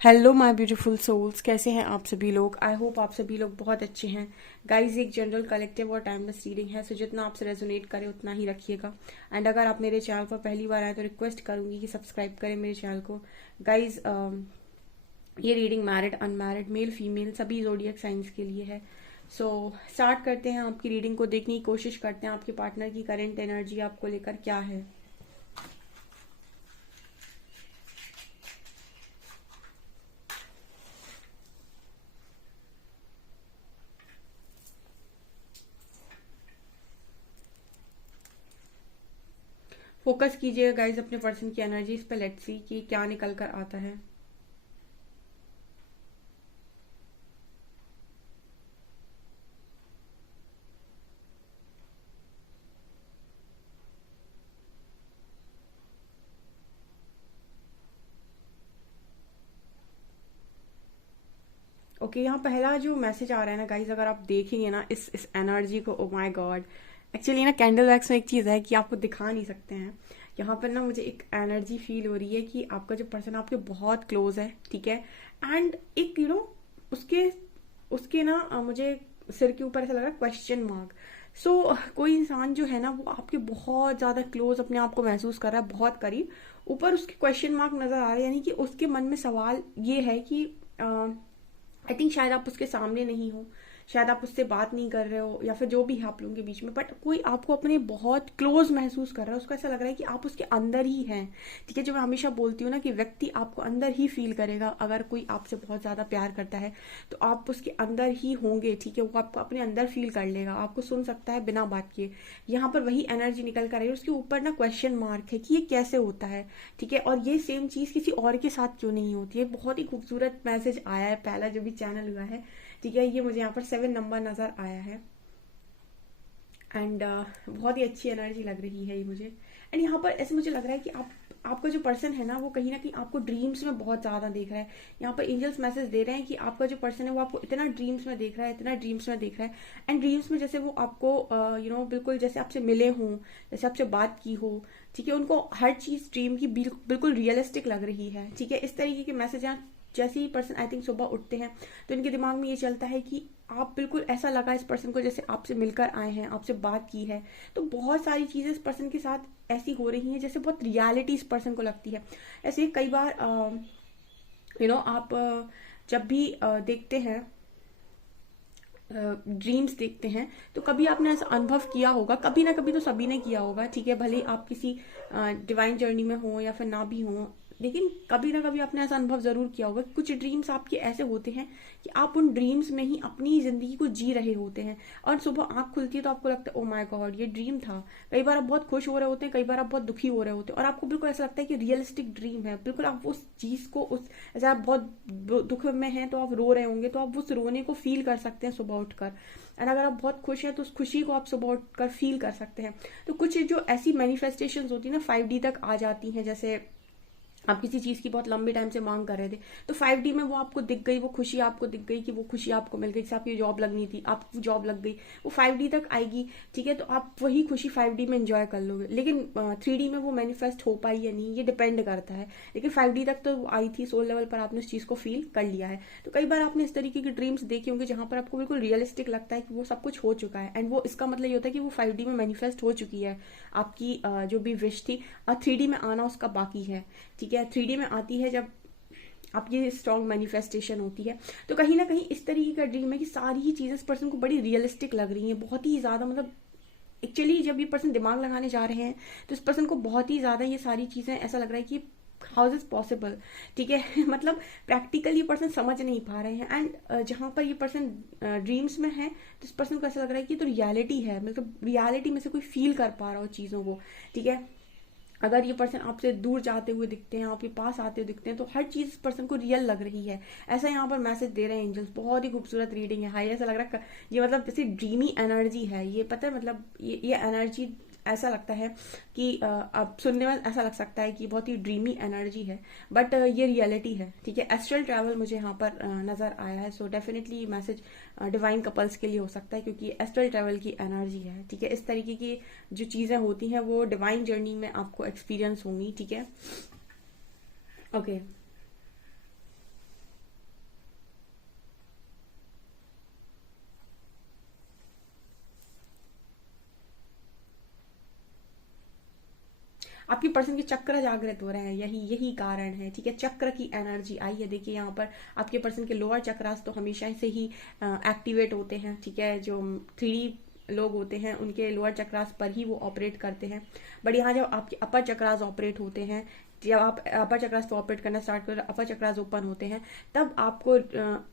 Hello my beautiful souls, कैसे हैं आप सभी लोग। आई होप आप सभी लोग बहुत अच्छे हैं। गाइज, एक जनरल कलेक्टिव और टाइमलेस रीडिंग है, सो जितना आपसे रेजोनेट करे उतना ही रखिएगा। एंड अगर आप मेरे चैनल पर पहली बार आए तो रिक्वेस्ट करूंगी कि सब्सक्राइब करें मेरे चैनल को। गाइज, ये reading married unmarried male female सभी जोडियक साइंस के लिए है। सो स्टार्ट करते हैं। आपकी रीडिंग को देखने की कोशिश करते हैं आपके पार्टनर की करेंट एनर्जी आपको लेकर क्या है। फोकस कीजिएगा गाइज अपने पर्सन की एनर्जीज पे। लेट्स सी कि क्या निकल कर आता है। ओके, यहाँ पहला जो मैसेज आ रहा है ना गाइज, अगर आप देखेंगे ना इस एनर्जी को, ओ माय गॉड। एक्चुअली ना कैंडल वैक्स में एक चीज़ है कि आपको दिखा नहीं सकते हैं। यहाँ पर ना मुझे एक एनर्जी फील हो रही है कि आपका जो पर्सन आपके बहुत क्लोज है, ठीक है। एंड एक उसके उसके ना मुझे सिर के ऊपर ऐसा लग रहा है क्वेश्चन मार्क। सो कोई इंसान जो है ना वो आपके बहुत ज़्यादा क्लोज अपने आप को महसूस कर रहा है, बहुत करीब। ऊपर उसके क्वेश्चन मार्क नजर आ रहे हैं, यानी कि उसके मन में सवाल ये है कि आई थिंक शायद आप उसके सामने नहीं हो, शायद आप उससे बात नहीं कर रहे हो, या फिर जो भी है आप लोगों के बीच में, बट कोई आपको अपने बहुत क्लोज महसूस कर रहा है। उसको ऐसा लग रहा है कि आप उसके अंदर ही हैं, ठीक है। जो मैं हमेशा बोलती हूँ ना कि व्यक्ति आपको अंदर ही फील करेगा। अगर कोई आपसे बहुत ज्यादा प्यार करता है तो आप उसके अंदर ही होंगे, ठीक है। वो आपको अपने अंदर फील कर लेगा, आपको सुन सकता है बिना बात किए। यहाँ पर वही एनर्जी निकल कर आई है। उसके ऊपर ना क्वेश्चन मार्क है कि ये कैसे होता है, ठीक है। और ये सेम चीज किसी और के साथ क्यों नहीं होती है। बहुत ही खूबसूरत मैसेज आया है, पहला जो भी चैनल हुआ है, ठीक है। ये मुझे यहाँ पर 7 नंबर नजर आया है। एंड बहुत ही अच्छी एनर्जी लग रही है ये मुझे। एंड यहाँ पर ऐसे मुझे लग रहा है कि आपका जो पर्सन है ना वो कहीं ना कहीं आपको ड्रीम्स में बहुत ज्यादा देख रहा है। यहाँ पर एंजल्स मैसेज दे रहे हैं कि आपका जो पर्सन है वो आपको इतना ड्रीम्स में देख रहा है, इतना ड्रीम्स में देख रहा है। एंड ड्रीम्स में जैसे वो आपको बिल्कुल जैसे आपसे मिले हों, जैसे आपसे बात की हो, ठीक है। उनको हर चीज ड्रीम की बिल्कुल रियलिस्टिक लग रही है, ठीक है। इस तरीके के मैसेज यहाँ जैसे ही पर्सन आई थिंक सुबह उठते हैं तो इनके दिमाग में ये चलता है कि आप बिल्कुल ऐसा लगा इस पर्सन को जैसे आपसे मिलकर आए हैं, आपसे बात की है। तो बहुत सारी चीजें इस पर्सन के साथ ऐसी हो रही हैं जैसे बहुत रियलिटी इस पर्सन को लगती है। ऐसे कई बार आप जब भी देखते हैं, ड्रीम्स देखते हैं, तो कभी आपने ऐसा अनुभव किया होगा, कभी ना कभी तो सभी ने किया होगा, ठीक है। भले ही आप किसी डिवाइन जर्नी में हो या फिर ना भी हो, लेकिन कभी ना कभी आपने ऐसा अनुभव जरूर किया होगा कि कुछ ड्रीम्स आपके ऐसे होते हैं कि आप उन ड्रीम्स में ही अपनी जिंदगी को जी रहे होते हैं। और सुबह आंख खुलती है तो आपको लगता है ओ माय गॉड ये ड्रीम था। कई बार आप बहुत खुश हो रहे होते हैं, कई बार आप बहुत दुखी हो रहे होते हैं, और आपको बिल्कुल ऐसा लगता है कि रियलिस्टिक ड्रीम है। बिल्कुल आप उस चीज को उस जैसे आप बहुत दुख में हैं तो आप रो रहे होंगे, तो आप उस रोने को फील कर सकते हैं सुबह उठकर। एंड अगर आप बहुत खुश हैं तो उस खुशी को आप सुबह उठकर फील कर सकते हैं। तो कुछ जो ऐसी मैनिफेस्टेशंस होती है ना 5D तक आ जाती हैं। जैसे आप किसी चीज की बहुत लंबे टाइम से मांग कर रहे थे, तो 5D में वो आपको दिख गई, वो खुशी आपको दिख गई कि वो खुशी आपको मिल गई। जैसे आपकी जॉब लगनी थी, आपको जॉब लग गई, वो 5D तक आएगी, ठीक है। तो आप वही खुशी 5D में एंजॉय कर लोगे। लेकिन 3D में वो मैनिफेस्ट हो पाई या नहीं ये डिपेंड करता है। लेकिन 5D तक तो वो आई थी, सोल लेवल पर आपने उस चीज को फील कर लिया है। तो कई बार आपने इस तरीके की ड्रीम्स देखे होंगे जहां पर आपको बिल्कुल रियलिस्टिक लगता है कि वो सब कुछ हो चुका है। एंड वो इसका मतलब ये होता है कि वो 5D में मैनिफेस्ट हो चुकी है। आपकी जो भी विश थी, और 3D में आना उसका बाकी है, ठीक है। 3D में आती है जब आप ये स्ट्रॉन्ग मैनिफेस्टेशन होती है। तो कहीं ना कहीं इस तरीके का ड्रीम है कि सारी ही चीजें इस पर्सन को बड़ी रियलिस्टिक लग रही हैं, बहुत ही ज्यादा। मतलब एक्चुअली जब ये पर्सन दिमाग लगाने जा रहे हैं तो इस पर्सन को बहुत ही ज्यादा ये सारी चीजें ऐसा लग रहा है कि हाउ इज पॉसिबल, ठीक है। मतलब प्रैक्टिकल ये पर्सन समझ नहीं पा रहे हैं। एंड जहां पर ये पर्सन ड्रीम्स में है तो इस पर्सन को ऐसा लग रहा है कि ये तो रियलिटी है, मतलब रियलिटी में से कोई फील कर पा रहा हो चीजों को, ठीक है। अगर ये पर्सन आपसे दूर जाते हुए दिखते हैं, आपके पास आते हुए दिखते हैं, तो हर चीज इस पर्सन को रियल लग रही है। ऐसा यहाँ पर मैसेज दे रहे हैं एंजल्स। बहुत ही खूबसूरत रीडिंग है। हाई ऐसा लग रहा है ये मतलब जैसे ड्रीमी एनर्जी है ये, पता है। मतलब ये एनर्जी ऐसा लगता है कि अब सुनने में ऐसा लग सकता है कि बहुत ही ड्रीमी एनर्जी है, बट ये रियलिटी है, ठीक है। एस्ट्रल ट्रैवल मुझे यहाँ पर नजर आया है। So definitely message divine couples के लिए हो सकता है, क्योंकि एस्ट्रल ट्रैवल की एनर्जी है, ठीक है। इस तरीके की जो चीजें होती हैं वो डिवाइन जर्नी में आपको एक्सपीरियंस होंगी, ठीक है। ओके, पर्सन के चक्र जागृत हो रहे हैं, यही यही कारण है। ठीक है, चक्र की एनर्जी आई है। देखिए यहाँ पर आपके पर्सन के लोअर चक्रास तो हमेशा से ही एक्टिवेट होते हैं। ठीक है, जो 3D लोग होते हैं उनके लोअर चक्रास पर ही वो ऑपरेट करते हैं। बट यहाँ जब आपके अपर चक्रास ऑपरेट होते हैं, जब आप अपर चक्रास पे ऑपरेट करना स्टार्ट कर, अपर चक्रास ओपन होते हैं, तब आपको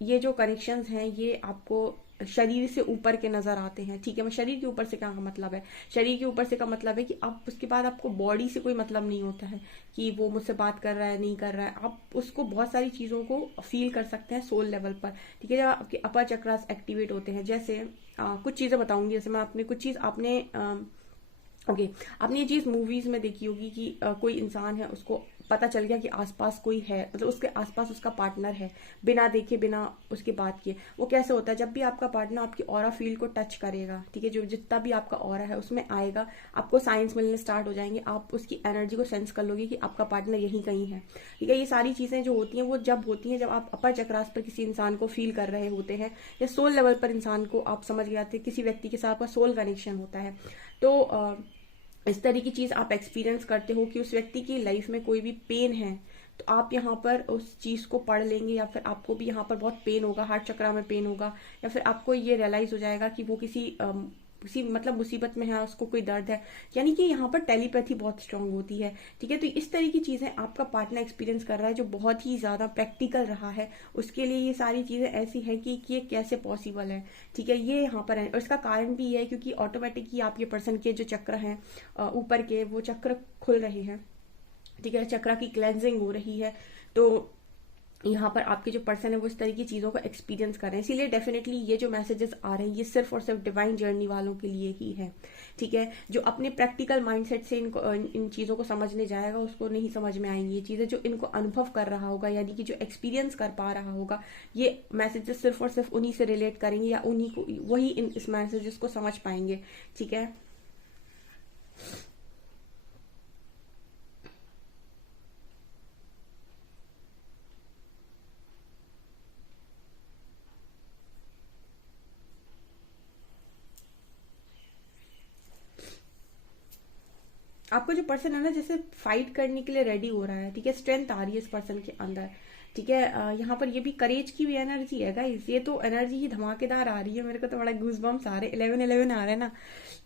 ये जो कनेक्शंस हैं ये आपको शरीर से ऊपर के नजर आते हैं। ठीक है, मैं शरीर के ऊपर से क्या मतलब है, शरीर के ऊपर से का मतलब है कि आप उसके बाद आपको बॉडी से कोई मतलब नहीं होता है कि वो मुझसे बात कर रहा है नहीं कर रहा है, आप उसको बहुत सारी चीजों को फील कर सकते हैं सोल लेवल पर। ठीक है, जब आपके अपर चक्रास एक्टिवेट होते हैं, जैसे कुछ चीजें बताऊंगी, जैसे मैं आपने कुछ चीज आपने ओके आपने ये चीज मूवीज में देखी होगी कि कोई इंसान है, उसको पता चल गया कि आसपास कोई है, मतलब उसके आसपास उसका पार्टनर है, बिना देखे बिना उसके बात किए। वो कैसे होता है, जब भी आपका पार्टनर आपकी ऑरा फील्ड को टच करेगा, ठीक है, जो जितना भी आपका ऑरा है उसमें आएगा, आपको साइंस मिलने स्टार्ट हो जाएंगे, आप उसकी एनर्जी को सेंस कर लोगे कि आपका पार्टनर यहीं कहीं है। ठीक है, ये सारी चीजें जो होती हैं वो जब होती हैं जब आप अपर चक्रास पर किसी इंसान को फील कर रहे होते हैं, या सोल लेवल पर इंसान को आप समझ गए थे, किसी व्यक्ति के साथ आपका सोल कनेक्शन होता है। तो इस तरह की चीज आप एक्सपीरियंस करते हो कि उस व्यक्ति की लाइफ में कोई भी पेन है, तो आप यहाँ पर उस चीज को पढ़ लेंगे, या फिर आपको भी यहाँ पर बहुत पेन होगा, हार्ट चक्रा में पेन होगा, या फिर आपको ये रियलाइज हो जाएगा कि वो किसी मतलब मुसीबत में है, उसको कोई दर्द है। यानी कि यहाँ पर टेलीपैथी बहुत स्ट्रांग होती है। ठीक है, तो इस तरह की चीजें आपका पार्टनर एक्सपीरियंस कर रहा है जो बहुत ही ज्यादा प्रैक्टिकल रहा है, उसके लिए ये सारी चीजें ऐसी है कि ये कैसे पॉसिबल है। ठीक है, ये यहाँ पर है, और इसका कारण भी ये है क्योंकि ऑटोमेटिक ही आपके पर्सन के जो चक्र हैं ऊपर के, वो चक्र खुल रहे हैं। ठीक है, चक्र की क्लेंजिंग हो रही है। तो यहाँ पर आपके जो पर्सन है वो इस तरह की चीजों को एक्सपीरियंस कर रहे हैं। इसीलिए डेफिनेटली ये जो मैसेजेस आ रहे हैं ये सिर्फ और सिर्फ डिवाइन जर्नी वालों के लिए ही है। ठीक है, जो अपने प्रैक्टिकल माइंडसेट से इन चीजों को समझने जाएगा उसको नहीं समझ में आएंगी ये चीजें। जो इनको अनुभव कर रहा होगा, यानी कि जो एक्सपीरियंस कर पा रहा होगा, ये मैसेजेस सिर्फ और सिर्फ उन्हीं से रिलेट करेंगे, या उन्हीं को वही इस मैसेजेस को समझ पाएंगे। ठीक है, आपको जो पर्सन है ना, जैसे फाइट करने के लिए रेडी हो रहा है। ठीक है, स्ट्रेंथ आ रही है इस पर्सन के अंदर। ठीक है, यहाँ पर ये भी करेज की भी एनर्जी है गाइस, ये तो एनर्जी ही धमाकेदार आ रही है। मेरे को तो बड़ा गूज बम्स आ रहे, 11-11 आ रहे हैं ना।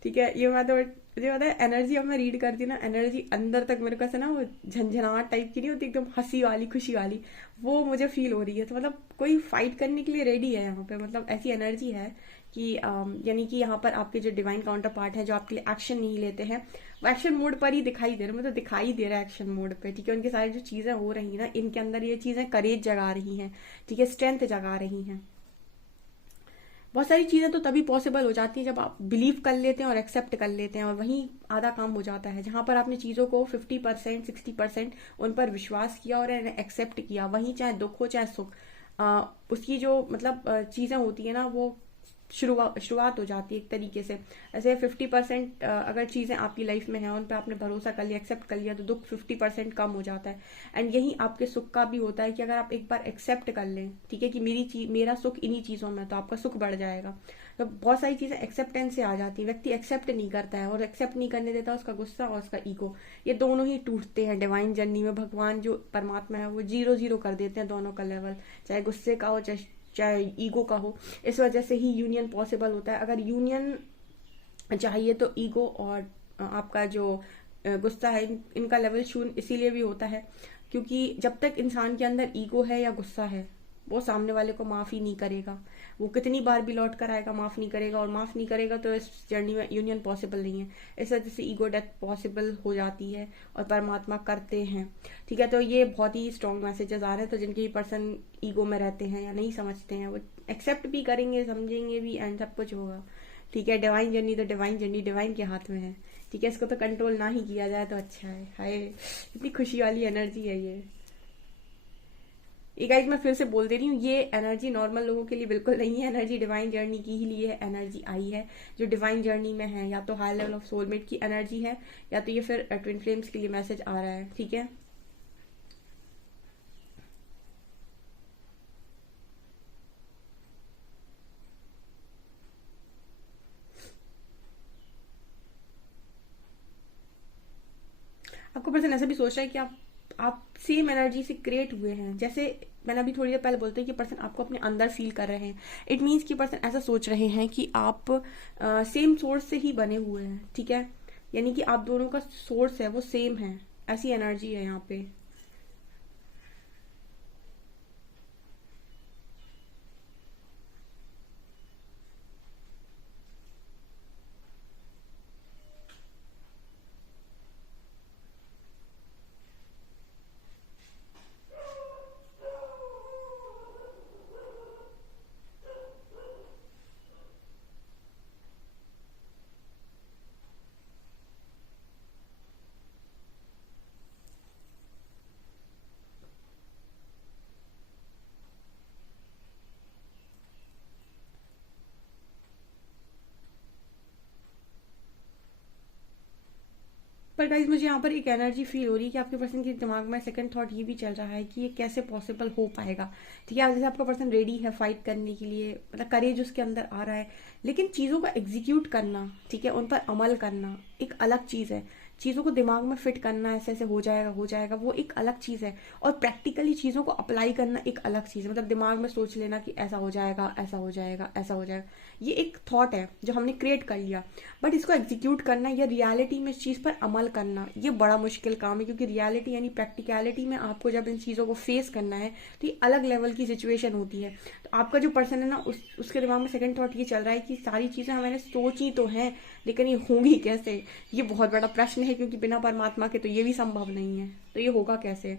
ठीक है, ये मैं तो मुझे पता है एनर्जी, अब मैं रीड करती हूँ ना, एनर्जी अंदर तक मेरे को ऐसे ना वो झंझनाहट टाइप की नहीं होती, एकदम हंसी वाली खुशी वाली, वो मुझे फील हो रही है। तो मतलब कोई फाइट करने के लिए रेडी है यहाँ पे, मतलब ऐसी एनर्जी है कि यानी कि यहाँ पर आपके जो डिवाइन काउंटर पार्ट है जो आपके लिए एक्शन नहीं लेते हैं, वो एक्शन मोड पर ही दिखाई दे रहे हैं, मतलब दिखाई दे रहा है एक्शन मोड पे। ठीक है, उनके सारी जो चीजें हो रही है ना, इनके अंदर ये चीजें करेज जगा रही हैं। ठीक है, स्ट्रेंथ जगा रही हैं। बहुत सारी चीजें तो तभी पॉसिबल हो जाती हैं जब आप बिलीव कर लेते हैं और एक्सेप्ट कर लेते हैं, और वहीं आधा काम हो जाता है। जहां पर आपने चीजों को 50% 60% उन पर विश्वास किया और एक्सेप्ट किया, वहीं चाहे दुख हो चाहे सुख, उसकी जो मतलब चीजें होती है ना, वो शुरुआत हो जाती है एक तरीके से। ऐसे 50% अगर चीजें आपकी लाइफ में हैं, उन पर आपने भरोसा कर लिया, एक्सेप्ट कर लिया, तो दुख 50% कम हो जाता है। एंड यही आपके सुख का भी होता है कि अगर आप एक बार एक्सेप्ट कर लें, ठीक है, कि मेरा सुख इन्हीं चीजों में, तो आपका सुख बढ़ जाएगा। तो बहुत सारी चीजें एक्सेप्टेंस से आ जाती है। व्यक्ति एक्सेप्ट नहीं करता है, और एक्सेप्ट नहीं करने देता, उसका गुस्सा और उसका ईगो, ये दोनों ही टूटते हैं डिवाइन जर्नी में। भगवान जो परमात्मा है वो 0-0 कर देते हैं दोनों का लेवल, चाहे गुस्से का हो चाहे ईगो का हो। इस वजह से ही यूनियन पॉसिबल होता है। अगर यूनियन चाहिए तो ईगो और आपका जो गुस्सा है, इनका लेवल शून्य इसीलिए भी होता है क्योंकि जब तक इंसान के अंदर ईगो है या गुस्सा है, वो सामने वाले को माफ ही नहीं करेगा। वो कितनी बार भी लौट कर आएगा, माफ नहीं करेगा, और माफ नहीं करेगा तो इस जर्नी में यूनियन पॉसिबल नहीं है। इस वजह से ईगो डेथ पॉसिबल हो जाती है और परमात्मा करते हैं। ठीक है, तो ये बहुत ही स्ट्रॉन्ग मैसेजेस आ रहे हैं। तो जिनके पर्सन ईगो में रहते हैं या नहीं समझते हैं, वो एक्सेप्ट भी करेंगे, समझेंगे भी, एंड सब कुछ होगा। ठीक है, डिवाइन जर्नी तो डिवाइन जर्नी डिवाइन के हाथ में है। ठीक है, इसको तो कंट्रोल ना ही किया जाए तो अच्छा है। हाय, इतनी खुशी वाली एनर्जी है ये गाइस मैं फिर से बोल दे रही हूँ, ये एनर्जी नॉर्मल लोगों के लिए बिल्कुल नहीं है। एनर्जी डिवाइन जर्नी की ही लिए एनर्जी आई है। जो डिवाइन जर्नी में है, या तो हाई लेवल ऑफ सोलमेट की एनर्जी है, या तो ये फिर ट्विन फ्लेम्स के लिए मैसेज आ रहा है। ठीक है, आपका पर्सन ऐसा भी सोच रहा है कि आप सेम एनर्जी से क्रिएट हुए हैं। जैसे मैंने अभी थोड़ी देर पहले बोलते हैं कि पर्सन आपको अपने अंदर फील कर रहे हैं। इट मीन्स कि पर्सन ऐसा सोच रहे हैं कि आप सेम सोर्स से ही बने हुए हैं, ठीक है, यानी कि आप दोनों का सोर्स है वो सेम है, ऐसी एनर्जी है यहाँ पे। पर गाइज मुझे यहाँ पर एक एनर्जी फील हो रही है कि आपके पर्सन के दिमाग में सेकंड थॉट ये भी चल रहा है कि ये कैसे पॉसिबल हो पाएगा। ठीक है, जैसे आपका पर्सन रेडी है फाइट करने के लिए, मतलब करेज उसके अंदर आ रहा है, लेकिन चीज़ों को एग्जीक्यूट करना, ठीक है, उन पर अमल करना एक अलग चीज़ है। चीज़ों को दिमाग में फिट करना, ऐसे ऐसे हो जाएगा, वो एक अलग चीज़ है। और प्रैक्टिकली चीज़ों को अप्लाई करना एक अलग चीज़ है। मतलब दिमाग में सोच लेना कि ऐसा हो जाएगा, ऐसा हो जाएगा, ऐसा हो जाएगा, ये एक थॉट है जो हमने क्रिएट कर लिया। बट इसको एग्जीक्यूट करना या रियलिटी में इस चीज़ पर अमल करना, ये बड़ा मुश्किल काम है। क्योंकि रियलिटी यानी प्रैक्टिकलिटी में आपको जब इन चीज़ों को फेस करना है तो ये अलग लेवल की सिचुएशन होती है। तो आपका जो पर्सन है ना, उसके दिमाग में सेकंड थॉट ये चल रहा है कि सारी चीज़ें मैंने सोची तो हैं, लेकिन ये होंगी कैसे, ये बहुत बड़ा प्रश्न है। क्योंकि बिना परमात्मा के तो ये भी संभव नहीं है, तो ये होगा कैसे।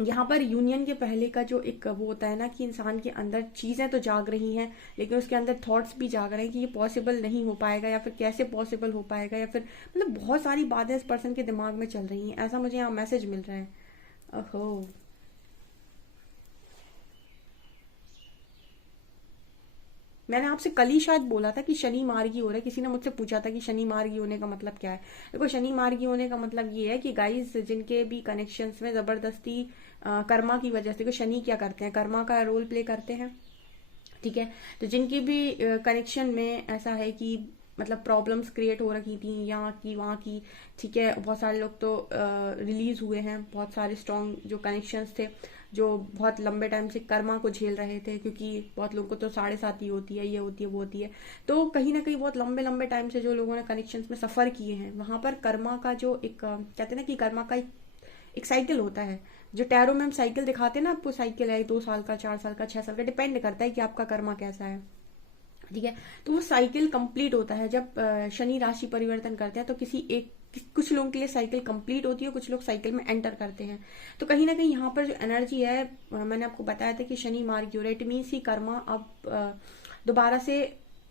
यहाँ पर यूनियन के पहले का जो एक वो होता है ना कि इंसान के अंदर चीज़ें तो जाग रही हैं, लेकिन उसके अंदर थॉट्स भी जाग रहे हैं कि ये पॉसिबल नहीं हो पाएगा, या फिर कैसे पॉसिबल हो पाएगा, या फिर मतलब बहुत सारी बातें इस पर्सन के दिमाग में चल रही हैं। ऐसा मुझे यहाँ मैसेज मिल रहा है। ओहो, मैंने आपसे कल ही शायद बोला था कि शनि मार्गी हो रहा है। किसी ने मुझसे पूछा था कि शनि मार्गी होने का मतलब क्या है। देखो, शनि मार्गी होने का मतलब ये है कि गाइस, जिनके भी कनेक्शंस में जबरदस्ती कर्मा की वजह से, देखो शनि क्या करते हैं, कर्मा का रोल प्ले करते हैं, ठीक है। तो जिनकी भी कनेक्शन में ऐसा है कि मतलब प्रॉब्लम्स क्रिएट हो रखी थी यहाँ की वहाँ की, ठीक है, बहुत सारे लोग तो रिलीज हुए हैं, बहुत सारे स्ट्रॉन्ग जो कनेक्शंस थे जो बहुत लंबे टाइम से कर्मा को झेल रहे थे। क्योंकि बहुत लोगों को तो 7.5 होती है, ये होती है, वो होती है। तो कहीं ना कहीं बहुत लंबे लंबे टाइम से जो लोगों ने कनेक्शंस में सफर किए हैं, वहां पर कर्मा का जो एक कहते हैं ना कि कर्मा का एक साइकिल होता है। जो टैरो में हम साइकिल दिखाते हैं ना आपको, साइकिल है 2 साल का, 4 साल का, 6 साल का, डिपेंड करता है कि आपका कर्मा कैसा है, ठीक है। तो वो साइकिल कंप्लीट होता है जब शनि राशि परिवर्तन करते हैं। तो कुछ लोगों के लिए साइकिल कंप्लीट होती है, कुछ लोग साइकिल में एंटर करते हैं। तो कहीं ना कहीं यहाँ पर जो एनर्जी है, मैंने आपको बताया था कि शनि मार्ग हो रहा है। इट मीन्स ही कर्मा अब दोबारा से,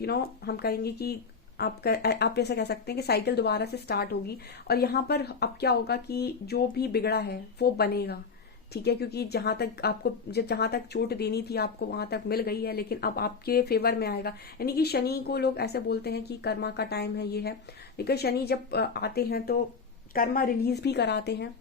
हम कहेंगे कि आप ऐसा कह सकते हैं कि साइकिल दोबारा से स्टार्ट होगी। और यहाँ पर अब क्या होगा कि जो भी बिगड़ा है वो बनेगा, ठीक है। क्योंकि जहां तक चोट देनी थी आपको वहां तक मिल गई है, लेकिन अब आपके फेवर में आएगा। यानी कि शनि को लोग ऐसे बोलते हैं कि कर्मा का टाइम है, ये है। लेकिन शनि जब आते हैं तो कर्मा रिलीज भी कराते हैं।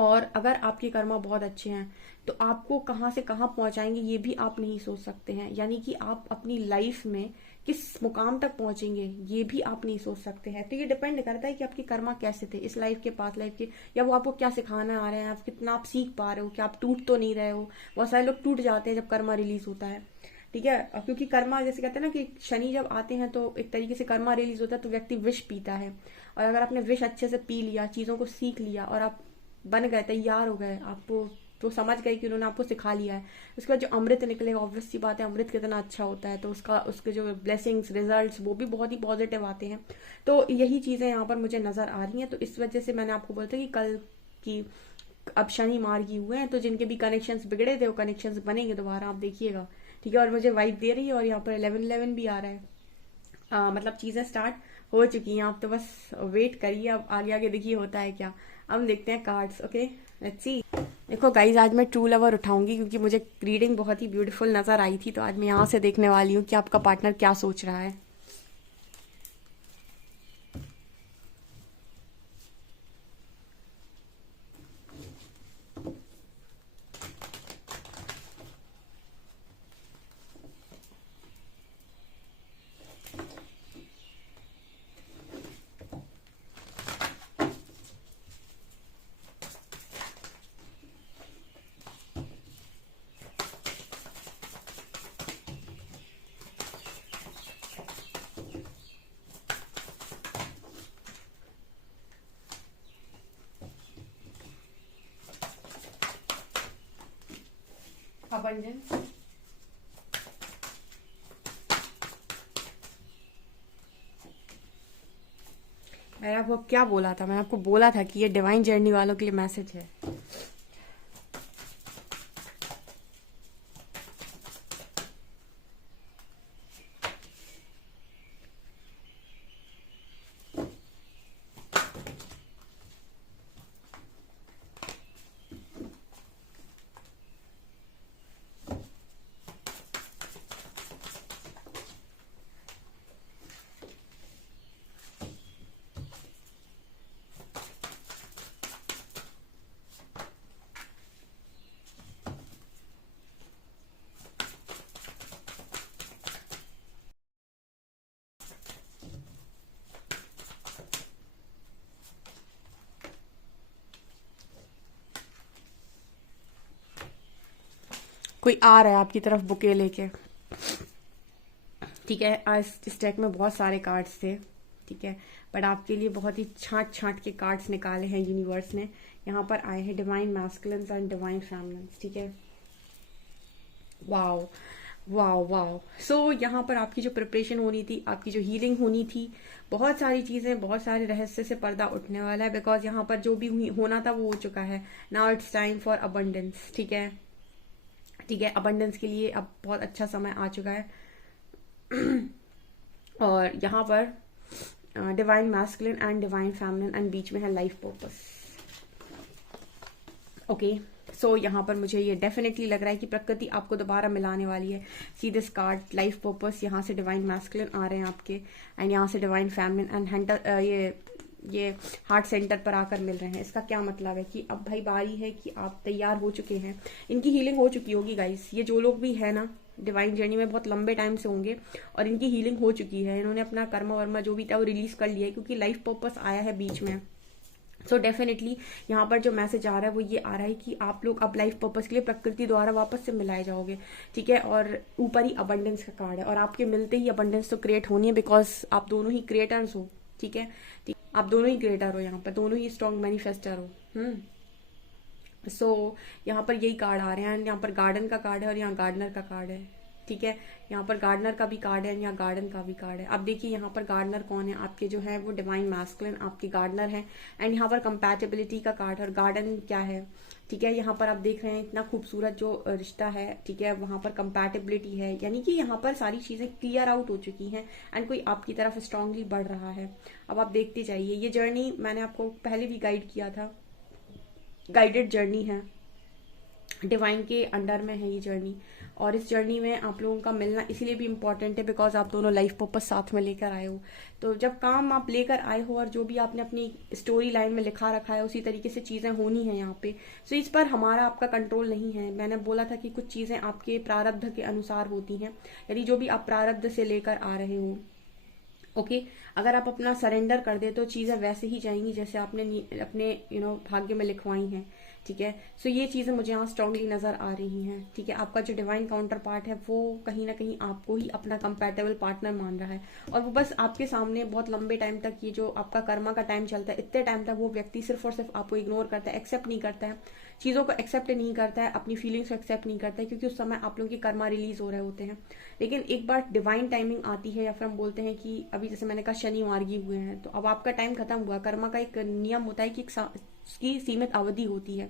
और अगर आपके कर्मा बहुत अच्छे हैं तो आपको कहाँ से कहाँ पहुंचाएंगे ये भी आप नहीं सोच सकते हैं। यानी कि आप अपनी लाइफ में किस मुकाम तक पहुंचेंगे ये भी आप नहीं सोच सकते हैं। तो ये डिपेंड करता है कि आपके कर्मा कैसे थे इस लाइफ के, पास लाइफ के, या वो आपको क्या सिखाना आ रहे हैं, आप कितना आप सीख पा रहे हो, क्या आप टूट तो नहीं रहे हो। बहुत सारे लोग टूट जाते हैं जब कर्मा रिलीज होता है, ठीक है। क्योंकि कर्मा, जैसे कहते हैं ना कि शनि जब आते हैं तो एक तरीके से कर्मा रिलीज होता है, तो व्यक्ति विष पीता है। और अगर आपने विष अच्छे से पी लिया, चीजों को सीख लिया और आप बन गए, तैयार हो गए, आपको तो समझ गए कि उन्होंने आपको सिखा लिया है, उसके बाद जो अमृत निकलेगा, ऑब्वियस सी बात है अमृत कितना अच्छा होता है, तो उसके जो ब्लेसिंग्स, रिजल्ट्स, वो भी बहुत ही पॉजिटिव आते हैं। तो यही चीजें यहाँ पर मुझे नजर आ रही हैं। तो इस वजह से मैंने आपको बोलता कि कल की अब शनि मार्गी हुए हैं, तो जिनके भी कनेक्शंस बिगड़े थे वो कनेक्शंस बनेंगे दोबारा, आप देखिएगा, ठीक है। और मुझे वाइब दे रही है, और यहाँ पर 11-11 भी आ रहा है। मतलब चीजें स्टार्ट हो चुकी हैं, आप तो बस वेट करिए, अब आगे आगे देखिए होता है क्या। अब हम देखते हैं कार्ड्स, ओके, लेट्स सी। देखो गाइज, आज मैं ट्रू लवर उठाऊंगी क्योंकि मुझे रीडिंग बहुत ही ब्यूटीफुल नजर आई थी। तो आज मैं यहाँ से देखने वाली हूँ कि आपका पार्टनर क्या सोच रहा है। अबंडेंस। मैंने आपको क्या बोला था, मैंने आपको बोला था कि ये डिवाइन जर्नी वालों के लिए मैसेज है। कोई आ रहा है आपकी तरफ बुके लेके, ठीक है। आज इस डेक में बहुत सारे कार्ड्स थे, ठीक है, बट आपके लिए बहुत ही छांट छांट के कार्ड्स निकाले हैं यूनिवर्स ने। यहाँ पर आए हैं divine masculines and divine feminines, ठीक है। Wow wow wow. सो यहाँ पर आपकी जो प्रिपरेशन होनी थी, आपकी जो हीलिंग होनी थी, बहुत सारी चीजें, बहुत सारे रहस्य से पर्दा उठने वाला है, बिकॉज यहाँ पर जो भी होना था वो हो चुका है। Now it's time for abundance, ठीक है, ठीक है। अबंडेंस के लिए अब बहुत अच्छा समय आ चुका है। और यहाँ पर divine masculine and divine feminine and बीच में है लाइफ पर्पस। ओके, सो यहाँ पर मुझे ये डेफिनेटली लग रहा है कि प्रकृति आपको दोबारा मिलाने वाली है। See this card life purpose, यहाँ से डिवाइन मैस्कुलिन आ रहे हैं आपके, एंड यहाँ से डिवाइन फेमिनिन एंड हैंटर ये हार्ट सेंटर पर आकर मिल रहे हैं। इसका क्या मतलब है कि अब भाई बारी है कि आप तैयार हो चुके हैं, इनकी हीलिंग हो चुकी होगी गाइस। ये जो लोग भी है ना डिवाइन जर्नी में बहुत लंबे टाइम से होंगे और इनकी हीलिंग हो चुकी है, इन्होंने अपना कर्मा वर्मा जो भी था वो रिलीज कर लिया है, क्योंकि लाइफ पर्पस आया है बीच में। सो डेफिनेटली यहाँ पर जो मैसेज आ रहा है वो ये आ रहा है कि आप लोग अब लाइफ पर्पस के लिए प्रकृति द्वारा वापस से मिलाए जाओगे, ठीक है। और ऊपर ही अबंडेंस का कार्ड है, और आपके मिलते ही अबंडेंस तो क्रिएट होनी है, बिकॉज आप दोनों ही क्रिएटर्स हो, ठीक है, ठीक। आप दोनों ही क्रिएटर हो, यहाँ पर दोनों ही स्ट्रॉन्ग मैनिफेस्टर हो। सो यहाँ पर यही कार्ड आ रहे हैं, यहाँ पर गार्डन का कार्ड है और यहाँ गार्डनर का कार्ड है, ठीक है। यहाँ पर गार्डनर का भी कार्ड है, यहाँ गार्डन का भी कार्ड है। अब देखिए यहाँ पर गार्डनर कौन है, आपके जो है वो डिवाइन मैस्कुलिन आपके गार्डनर है, एंड यहाँ पर कंपैटिबिलिटी का कार्ड है। और गार्डन क्या है, ठीक है, यहाँ पर आप देख रहे हैं इतना खूबसूरत जो रिश्ता है, ठीक है, वहां पर कंपैटिबिलिटी है, यानी कि यहाँ पर सारी चीजें क्लियर आउट हो चुकी हैं, एंड कोई आपकी तरफ स्ट्रांगली बढ़ रहा है। अब आप देखते जाइए, ये जर्नी मैंने आपको पहले भी गाइड किया था, गाइडेड जर्नी है, डिवाइन के अंडर में है ये जर्नी। और इस जर्नी में आप लोगों का मिलना इसीलिए भी इम्पोर्टेंट है बिकॉज आप दोनों लाइफ पर्पस साथ में लेकर आए हो। तो जब काम आप लेकर आए हो और जो भी आपने अपनी स्टोरी लाइन में लिखा रखा है उसी तरीके से चीजें होनी है यहाँ पे। सो इस पर हमारा आपका कंट्रोल नहीं है। मैंने बोला था कि कुछ चीजें आपके प्रारब्ध के अनुसार होती हैं, यानी जो भी आप प्रारब्ध से लेकर आ रहे हो, ओके अगर आप अपना सरेंडर कर दे तो चीजें वैसे ही जाएंगी जैसे आपने अपने भाग्य में लिखवाई हैं, ठीक है। सो ये चीजें मुझे यहाँ स्ट्रांगली नजर आ रही हैं, ठीक है। आपका जो डिवाइन काउंटर पार्ट है वो कहीं ना कहीं आपको ही अपना कंपैटिबल पार्टनर मान रहा है, और वो बस आपके सामने बहुत लंबे टाइम तक, ये जो आपका कर्मा का टाइम चलता है इतने टाइम तक वो व्यक्ति सिर्फ और सिर्फ आपको इग्नोर करता है, एक्सेप्ट नहीं करता है, चीजों को एक्सेप्ट नहीं करता है, अपनी फीलिंग्स को एक्सेप्ट नहीं करता है, क्योंकि उस समय आप लोगों के कर्मा रिलीज हो रहे होते हैं। लेकिन एक बार डिवाइन टाइमिंग आती है, या फिर हम बोलते हैं कि अभी जैसे मैंने कहा शनि मार्गी हुए हैं, तो अब आपका टाइम खत्म हुआ। कर्मा का एक नियम होता है कि उसकी सीमित अवधि होती है,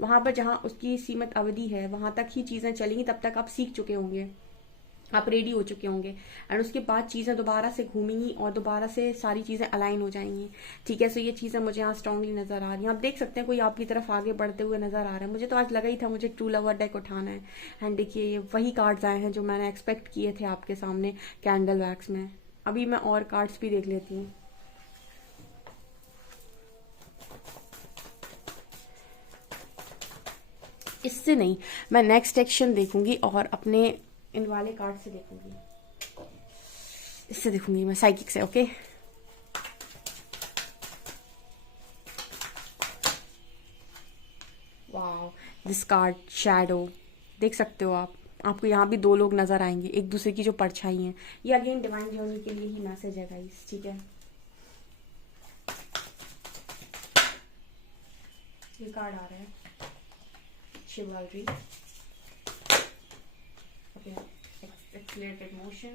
वहां पर जहां उसकी सीमित अवधि है वहां तक ही चीजें चलेंगी, तब तक आप सीख चुके होंगे, आप रेडी हो चुके होंगे, एंड उसके बाद चीजें दोबारा से घूमेंगी और दोबारा से सारी चीजें अलाइन हो जाएंगी, ठीक है। सो ये चीजें मुझे यहाँ स्ट्रांगली नजर आ रही हैं। आप देख सकते हैं कोई आपकी तरफ आगे बढ़ते हुए नजर आ रहा है। मुझे तो आज लगा ही था मुझे ट्रू लवर डेक उठाना है, एंड देखिए ये वही कार्ड्स आए हैं जो मैंने एक्सपेक्ट किए थे आपके सामने कैंडल वैक्स में। अभी मैं और कार्ड्स भी देख लेती हूँ। इससे नहीं, मैं नेक्स्ट एक्शन देखूंगी और अपने इन वाले कार्ड से देखूंगी, इससे देखूंगी मैं साइकिक से, okay. Wow, this card shadow, देख सकते हो आप, आपको यहाँ भी दो लोग नजर आएंगे, एक दूसरे की जो परछाई हैं। ये अगेन डिवाइन जर्नी के लिए ही मैसेज है गाइस, ठीक है। ये कार्ड आ रहा है chivalry, okay, accelerated motion,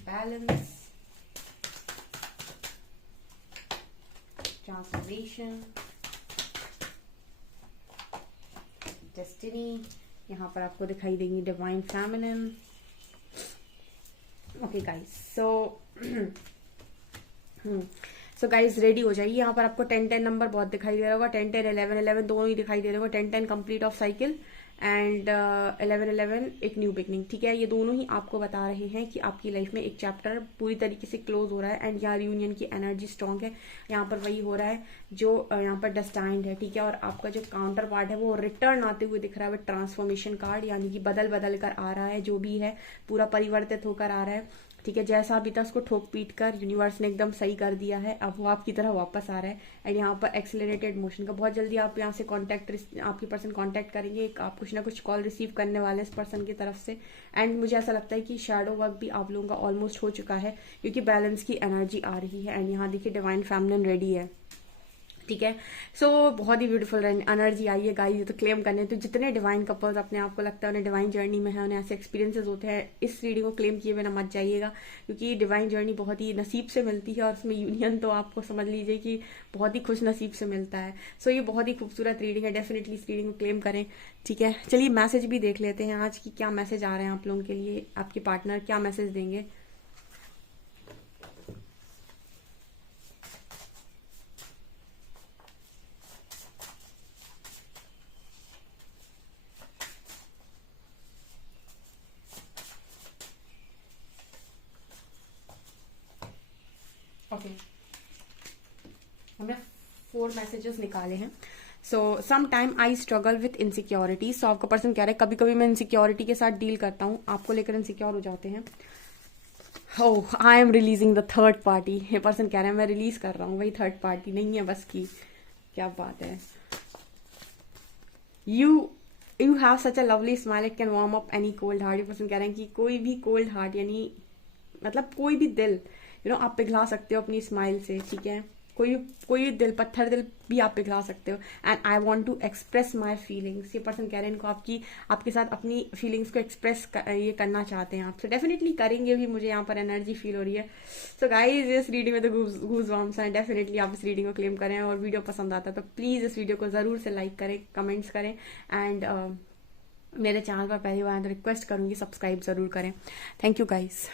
balance, transformation, destiny, यहाँ पर आपको दिखाई देंगी divine feminine. Okay guys, so guys ready हो जाइए। यहाँ पर आपको 10-10 नंबर बहुत दिखाई दे रहा होगा, 10-10, 11-11 दोनों ही दिखाई दे रहे होगा। 10-10 कंप्लीट ऑफ साइकिल एंड 11-11 एक न्यू बिगनिंग, ठीक है। ये दोनों ही आपको बता रहे हैं कि आपकी लाइफ में एक चैप्टर पूरी तरीके से क्लोज हो रहा है एंड यहाँ रियूनियन की एनर्जी स्ट्रांग है। यहाँ पर वही हो रहा है जो यहाँ पर डेस्टाइन्ड है, ठीक है। और आपका जो काउंटर पार्ट है वो रिटर्न आते हुए दिख रहा है, ट्रांसफॉर्मेशन कार्ड, यानी कि बदल बदल कर आ रहा है, जो भी है पूरा परिवर्तित होकर आ रहा है, ठीक है। जैसा भी था उसको ठोक पीट कर यूनिवर्स ने एकदम सही कर दिया है, अब वो आपकी तरह वापस आ रहा है। एंड यहाँ पर एक्सेलरेटेड मोशन का बहुत जल्दी आप यहाँ से आपकी पर्सन कांटेक्ट करेंगे, आप कुछ ना कुछ कॉल रिसीव करने वाले इस पर्सन की तरफ से। एंड मुझे ऐसा लगता है कि शैडो वर्क भी आप लोगों का ऑलमोस्ट हो चुका है, क्योंकि बैलेंस की एनर्जी आ रही है। एंड यहाँ देखिए डिवाइन फेमिनिन रेडी है, ठीक है। सो बहुत ही ब्यूटीफुल एनर्जी आई है गाइस, ये तो क्लेम करने। तो जितने डिवाइन कपल्स अपने आप को लगता है उन्हें डिवाइन जर्नी में है, उन्हें ऐसे एक्सपीरियंसेस होते हैं, इस रीडिंग को क्लेम किए बिना मत जाइएगा, क्योंकि डिवाइन जर्नी बहुत ही नसीब से मिलती है और उसमें यूनियन तो आपको समझ लीजिए कि बहुत ही खुश नसीब से मिलता है। सो ये बहुत ही खूबसूरत रीडिंग है, डेफिनेटली इस रीडिंग को क्लेम करें, ठीक है। चलिए मैसेज भी देख लेते हैं आज की, क्या मैसेज आ रहे हैं आप लोगों के लिए, आपके पार्टनर क्या मैसेज देंगे। ओके, हमने 4 मैसेजेस निकाले हैं। So some time I struggle with insecurity. So आपका पर्सन कह रहा है कभी कभी मैं इनसिक्योरिटी के साथ डील करता हूँ, आपको लेकर इनसिक्योर हो जाते हैं। Oh, I am releasing the third party. ये पर्सन कह रहे हैं मैं रिलीज कर रहा हूँ, वही थर्ड पार्टी नहीं है बस की, क्या बात है। You have such a lovely smile, it can warm up any cold heart. ये पर्सन कह रहे हैं कि कोई भी कोल्ड हार्ट, यानी मतलब कोई भी दिल आप पिघला सकते हो अपनी स्माइल से, ठीक है। कोई भी दिल, पत्थर दिल भी आप पिघला सकते हो। And I want to express my feelings. ये पर्सन कह रहे हैं इनको आपके साथ अपनी फीलिंग्स को एक्सप्रेस ये करना चाहते हैं आप, तो डेफिनेटली करेंगे भी, मुझे यहाँ पर एनर्जी फील हो रही है। सो गाइज इस रीडिंग में तो गूज़बम्प्स हैं, डेफिनेटली आप इस रीडिंग को क्लेम करें। और वीडियो पसंद आता है तो प्लीज़ इस वीडियो को ज़रूर से लाइक करें, कमेंट्स करें एंड मेरे चैनल पर पहली बार तो रिक्वेस्ट करूँगी सब्सक्राइब ज़रूर करें। Thank you guys.